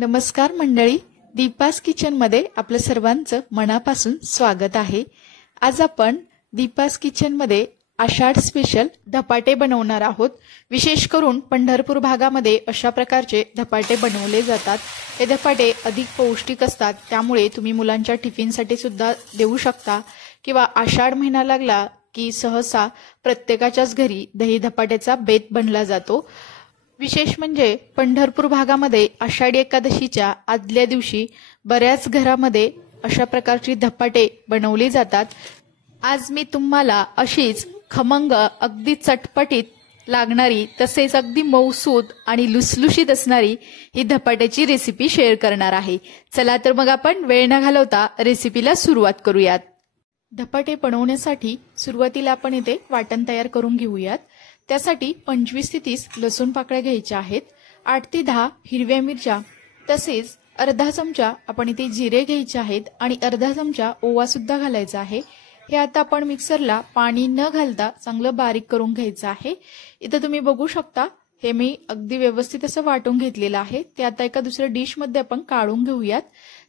नमस्कार मंडळी, दीपास किचन मध्ये आपलं सर्वांचं मनापासून स्वागत आहे। आज आपण दीपास किचन मध्ये आषाढ स्पेशल धपाटे बनवणार आहोत। विशेष करून पंढरपूर भागामध्ये अशा प्रकारचे धपाटे बनवले जातात। हे धपाटे अधिक पौष्टिक असतात, त्यामुळे तुम्ही मुलांच्या टिफिनसाठी सुद्धा देऊ शकता किंवा आषाढ महिना लागला की सहसा प्रत्येकाच्याच घरी दही धपाट्याचा बेत बनला जातो। विशेष म्हणजे पंढरपूर भागामध्ये आषाढी एकादशीच्या आदल्या दिवशी बऱ्याच घरामध्ये अशा प्रकारची धपाटे बनवली जातात। आज मी तुम्हाला अशीच खमंग, अगदी चटपटीत लागणारी तसेच अगदी मऊसूद आणि लुसलुशीत असणारी ही धपाट्याची रेसिपी शेअर करणार आहे। चला तर मग आपण वेळ न घालवता रेसिपीला सुरुवात करूयात। धपाटे बनवण्यासाठी सुरुवातीला आपण इथे वाटण तयार करून घेऊयात। त्यासाठी 25 ते 30 लसूण पाकळ्या घ्यायच्या आहेत, 8 ते 10 हिरव्या मिरच्या, तसेच अर्धा चमचा आपण इथे जिरे घ्यायचे आहेत आणि अर्धा चमचा ओवा सुद्धा घालायचा आहे। हे आता आपण मिक्सरला पाणी न घालता चांगलं बारीक करून घ्यायचं आहे। इथे तुम्ही बघू शकता हे मी अगदी व्यवस्थित असं वाटून घेतलेलं आहे। ते आता एका दुसऱ्या डिश मध्ये आपण काढून घेऊयात।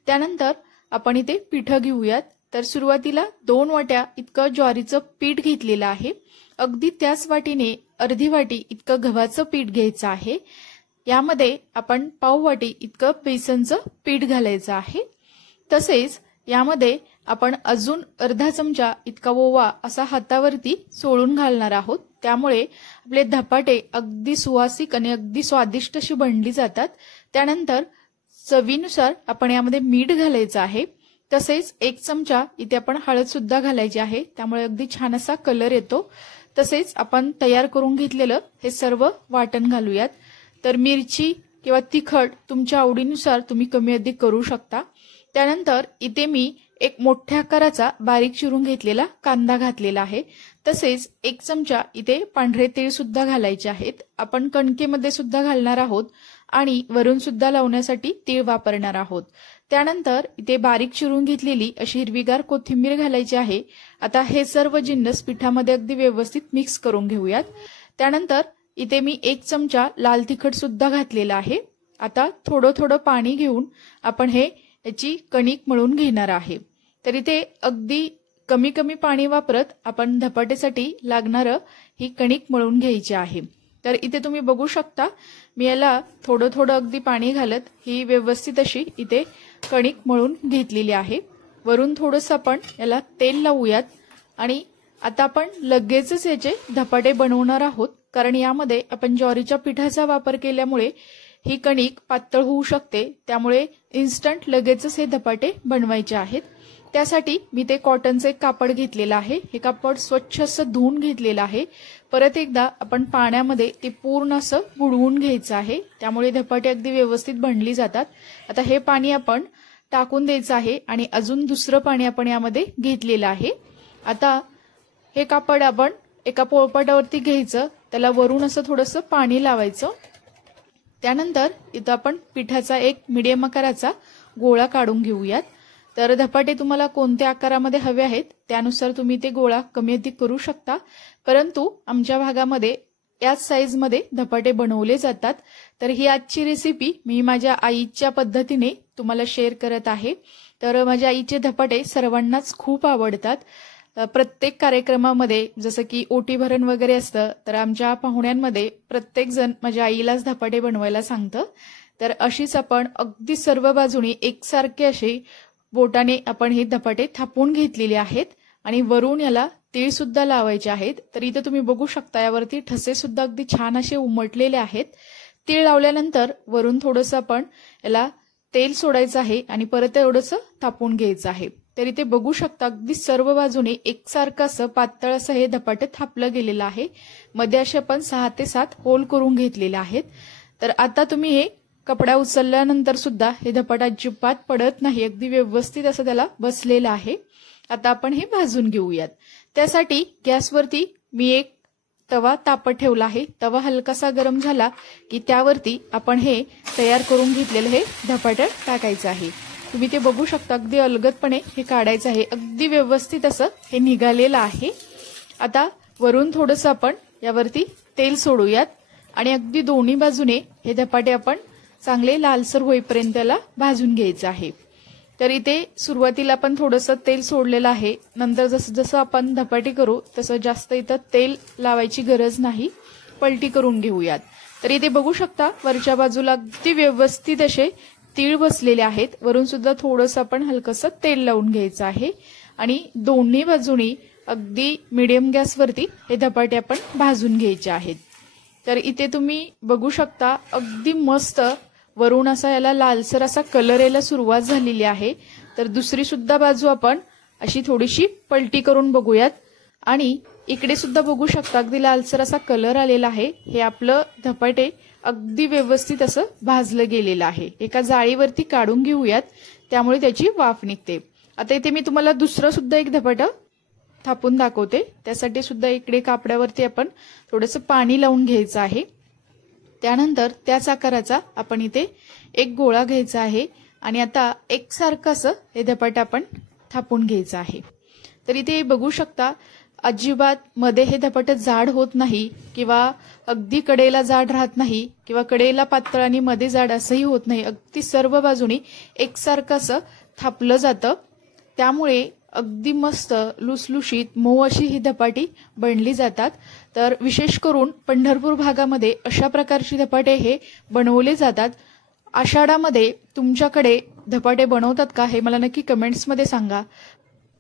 त्यानंतर आपण इथे पीठ घेऊयात। तर सुरुवातीला 2 वाट्या इतकं ज्वारीचं पीठ घेतलेलं आहे। अगदी त्याच वाटीने अर्धी वाटी इतकं गव्हाचं पीठ घ्यायचं आहे। यामध्ये आपण पाव वाटी इतकं बेसनचं पीठ घालायचं आहे। तसेच यामध्ये आपण अजून अर्धा चमचा इतका ओवा असा हातावरती चोळून घालणार आहोत। त्यामुळे आपले धपाटे अगदी सुवासिक आणि अगदी स्वादिष्ट अशी बनली जातात। त्यानंतर चवीनुसार आपण यामध्ये मीठ घालायचं आहे। तसेच 1 चमचा इथे आपण हळद सुद्धा घालायची आहे, त्यामुळे अगदी छान असा कलर येतो। तसेच आपण तयार करून घेतलेलं हे सर्व वाटण घालूयात। तर मिरची किंवा तिखट तुमच्या आवडीनुसार तुम्ही कमी अधिक करू शकता। त्यानंतर इथे मी एक मोठ्या आकाराचा बारीक चिरून घेतलेला कांदा घातलेला आहे। तसेच 1 चमचा इथे पांढरे तीळ सुद्धा घालायचे आहेत। आपण कणकेमध्ये सुद्धा घालणार आहोत आणि वरून सुद्धा लावण्यासाठी तीळ वापरणार आहोत। त्यानंतर इथे बारीक चिरून घेतलेली अशी हिरवीगार कोथिंबीर घालायची आहे। आता हे सर्व जिन्नस पिठामध्ये अगदी व्यवस्थित मिक्स करून घेऊयात। त्यानंतर इथे मी 1 चमचा लाल तिखट सुद्धा घातलेला आहे। आता थोडं थोडं पाणी घेऊन आपण याची कणिक मळून घेणार आहे। तर इथे अगदी कमी कमी पाणी वापरत आपण धपाट्यासाठी लागणारं ही कणिक मळून घ्यायची आहे। तर इथे तुम्ही बघू शकता मी याला थोडं थोडं अगदी पाणी घालत ही व्यवस्थित अशी इथे कणिक मळून घेतलेली आहे। वरून थोडंसं आपण याला तेल लावूयात आणि आता आपण लगेचच याचे धपाटे बनवणार आहोत, कारण यामध्ये आपण ज्वारीच्या पिठाचा वापर केल्यामुळे ही कणिक पातळ होऊ शकते। त्यामुळे इन्स्टंट लगेचच हे धपाटे बनवायचे आहेत। त्यासाठी मी ते कॉटनचे कापड घेतलेलं आहे। हे कापड स्वच्छ असं धुवून घेतलेलं आहे। परत एकदा आपण पाण्यामध्ये ते पूर्ण असं बुडवून घ्यायचं आहे, त्यामुळे धपाटे अगदी व्यवस्थित बनली जातात। आता हे पाणी आपण टाकून द्यायचं आहे आणि अजून दुसरं पाणी आपण यामध्ये घेतलेलं आहे। आता हे कापड आपण एका पोळपाटावरती घ्यायचं, त्याला वरून असं थोडंसं पाणी लावायचं। त्यानंतर इथं आपण पिठाचा एक मीडियम आकाराचा गोळा काढून घेऊयात। तर धपाटे तुम्हाला कोणत्या आकारामध्ये हवे आहेत त्यानुसार तुम्ही ते गोळा कमी अधिक करू शकता, परंतु आमच्या भागामध्ये याच साईज मध्ये धपाटे बनवले जातात। तर ही आजची रेसिपी मी माझ्या आईच्या पद्धतीने तुम्हाला शेअर करत आहे। तर माझ्या आईचे धपाटे सर्वांनाच खूप आवडतात। प्रत्येक कार्यक्रमामध्ये जसं की ओटी भरण वगैरे असतं तर आमच्या पाहुण्यांमध्ये प्रत्येक जण माझ्या आईलाच धपाटे बनवायला सांगतं। तर अशीच आपण अगदी सर्व बाजूनी एकसारखे असे बोटाने आपण हे धपाटे थापून घेतलेले आहेत आणि वरून याला तीळ सुद्धा लावायचे आहेत। तर इथे तुम्ही बघू शकता यावरती ठसे सुद्धा अगदी छान असे उमटलेले आहेत। तीळ लावल्यानंतर वरून थोडंसं आपण याला तेल सोडायचं आहे आणि परत थोडंसं थापून घ्यायचं आहे। तर इथे बघू शकता अगदी सर्व बाजूने एकसारखं असं पातळ असं हे धपाटे थापलं गेलेलं आहे। मध्ये असे आपण 6 ते 7 होल करून घेतलेले आहेत। तर आता तुम्ही हे कपडा उचलल्यानंतर सुद्धा हे धपाटा अजिबात पडत नाही, अगदी व्यवस्थित असं त्याला बसलेलं आहे। आता आपण हे भाजून घेऊयात। त्यासाठी गॅसवरती मी एक तवा तापत ठेवला आहे। तवा हलकासा गरम झाला की त्यावरती आपण हे तयार करून घेतलेलं हे धपाटे टाकायचं आहे। तुम्ही ते बघू शकता अगदी अलगदपणे हे काढायचं आहे, अगदी व्यवस्थित असं हे निघालेलं आहे। आता वरून थोडंसं आपण यावरती तेल सोडूयात आणि अगदी दोन्ही बाजूने हे धपाटे आपण चांगले लालसर होईपर्यंत त्याला भाजून घ्यायचं आहे। तर इथे सुरुवातीला आपण थोडंसं तेल सोडलेलं आहे, नंतर जसं जसं आपण धपाटे करू तसं जास्त इथं तेल लावायची गरज नाही, पलटी करून घेऊयात। तर इथे बघू शकता वरच्या बाजूला अगदी व्यवस्थित असे तीळ बसलेले आहेत, वरून सुद्धा थोडंसं आपण हलकसं तेल लावून घ्यायचं आहे आणि दोन्ही बाजूनी अगदी मीडियम गॅसवरती हे धपाटे आपण भाजून घ्यायचे आहेत। तर इथे तुम्ही बघू शकता अगदी मस्त वरून असा याला लालसर असा कलर यायला सुरुवात झालेली आहे। तर दुसरी सुद्धा बाजू आपण अशी थोडीशी पलटी करून बघूयात आणि इकडे सुद्धा बघू शकता अगदी लालसर असा कलर आलेला आहे। हे आपलं धपाटे अगदी व्यवस्थित असं भाजलं गेलेलं आहे। एका जाळीवरती काढून घेऊयात, त्यामुळे त्याची वाफ निघते। आता इथे मी तुम्हाला दुसरं सुद्धा एक धपाटं थापून दाखवते। त्यासाठी सुद्धा इकडे कापडावरती आपण थोडंसं पाणी लावून घ्यायचं आहे। त्यानंतर त्याच आकाराचा आपण इथे एक गोळा घ्यायचा आहे आणि आता एकसारखं असं हे धपाटं आपण थापून घ्यायचं आहे। तर इथे बघू शकता अजिबात मध्ये हे धपाटं जाड होत नाही किंवा अगदी कडेला जाड राहत नाही किंवा कडेला पातळ आणि मध्ये जाड असंही होत नाही, अगदी सर्व बाजूनी एकसारखं असं थापलं जातं। त्यामुळे अगदी मस्त लुसलुशीत मऊ अशी ही धपाटी बनली जातात। तर विशेष करून पंढरपूर भागामध्ये अशा प्रकारची धपाटे हे बनवले जातात। आषाढामध्ये तुमच्याकडे धपाटे बनवतात का हे मला नक्की कमेंट्समध्ये सांगा।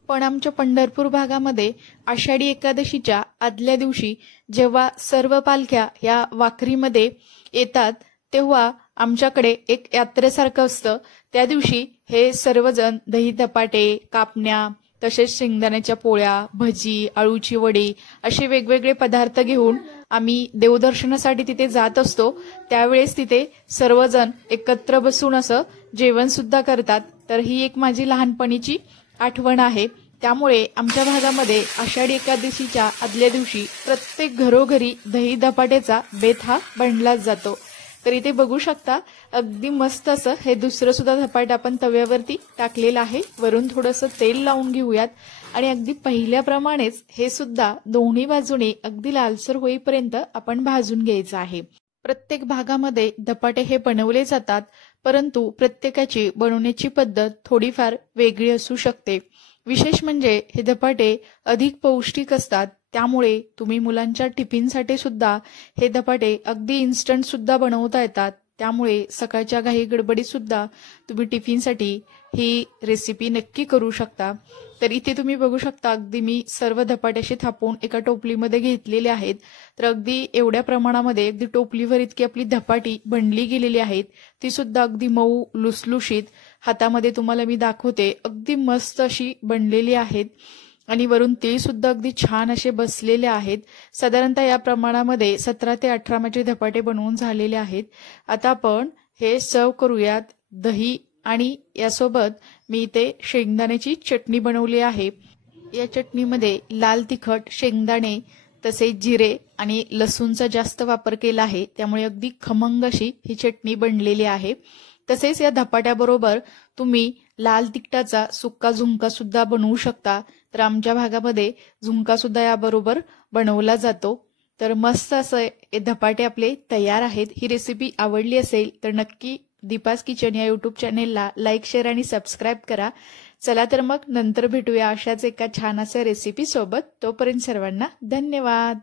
पण आमच्या पंढरपूर भागामध्ये आषाढी एकादशीच्या आदल्या दिवशी जेव्हा सर्व पालख्या या वाखरीमध्ये येतात तेव्हा आमच्याकडे एक यात्रेसारखं असतं। त्या दिवशी हे सर्वजण दही धपाटे, कापण्या, तसेच शेंगदाण्याच्या पोळ्या, भजी, आळूची वडी असे वेगवेगळे पदार्थ घेऊन आम्ही देवदर्शनासाठी तिथे जात असतो। त्यावेळेस तिथे सर्वजण एकत्र बसून असं जेवण सुद्धा करतात। तर ही एक माझी लहानपणीची आठवण आहे। त्यामुळे आमच्या भागामध्ये आषाढी एकादशीच्या आदल्या दिवशी प्रत्येक घरोघरी दही धपाट्याचा बेत हा बनलाच जातो। तर इथे बघू शकता अगदी मस्त असं हे दुसरं सुद्धा धपाटं आपण तव्यावरती टाकलेलं आहे। वरून थोडंसं तेल लावून घेऊयात आणि अगदी पहिल्याप्रमाणेच हे सुद्धा दोन्ही बाजूने अगदी लालसर होईपर्यंत आपण भाजून घ्यायचं आहे। प्रत्येक भागामध्ये धपाटे हे बनवले जातात, परंतु प्रत्येकाची बनवण्याची पद्धत थोडीफार वेगळी असू शकते। विशेष म्हणजे हे धपाटे अधिक पौष्टिक असतात, त्यामुळे तुम्ही मुलांच्या टिफिनसाठी सुद्धा हे धपाटे अगदी इन्स्टंट सुद्धा बनवता येतात। त्यामुळे सकाळच्या घाई गडबडीत सुद्धा तुम्ही टिफिनसाठी ही रेसिपी नक्की करू शकता। तर इथे तुम्ही बघू शकता अगदी मी सर्व धपाट्याशी थापून एका टोपलीमध्ये घेतलेले आहेत। तर अगदी एवढ्या प्रमाणामध्ये अगदी टोपलीवर इतकी आपली धपाटी बनली गेलेली आहेत, ती सुद्धा अगदी मऊ लुसलुशीत हातामध्ये तुम्हाला मी दाखवते, अगदी मस्त अशी बनलेली आहेत आणि वरून ते सुद्धा अगदी छान असे बसलेले आहेत। साधारणतः या प्रमाणामध्ये 17 ते 18 माझे धपाटे बनवून झालेले आहेत। आता आपण हे सर्व करूयात दही आणि यासोबत मी इथे शेंगदाण्याची चटणी बनवली आहे। या चटणीमध्ये लाल तिखट, शेंगदाणे तसेच जिरे आणि लसूणचा जास्त वापर केला आहे, त्यामुळे अगदी खमंग अशी ही चटणी बनलेली आहे। तसेच या धपाट्याबरोबर तुम्ही लाल तिखटाचा सुक्का झुणका सुद्धा बनवू शकता। तर आमच्या भागामध्ये झुणका सुद्धा याबरोबर बनवला जातो। तर मस्त असं हे धपाटे आपले तयार आहेत। ही रेसिपी आवडली असेल तर नक्की दीपास किचन या यूट्यूब चॅनेलला लाईक, शेअर आणि सबस्क्राईब करा। चला तर मग नंतर भेटूया अशाच एका छान अशा रेसिपी सोबत। तोपर्यंत सर्वांना धन्यवाद।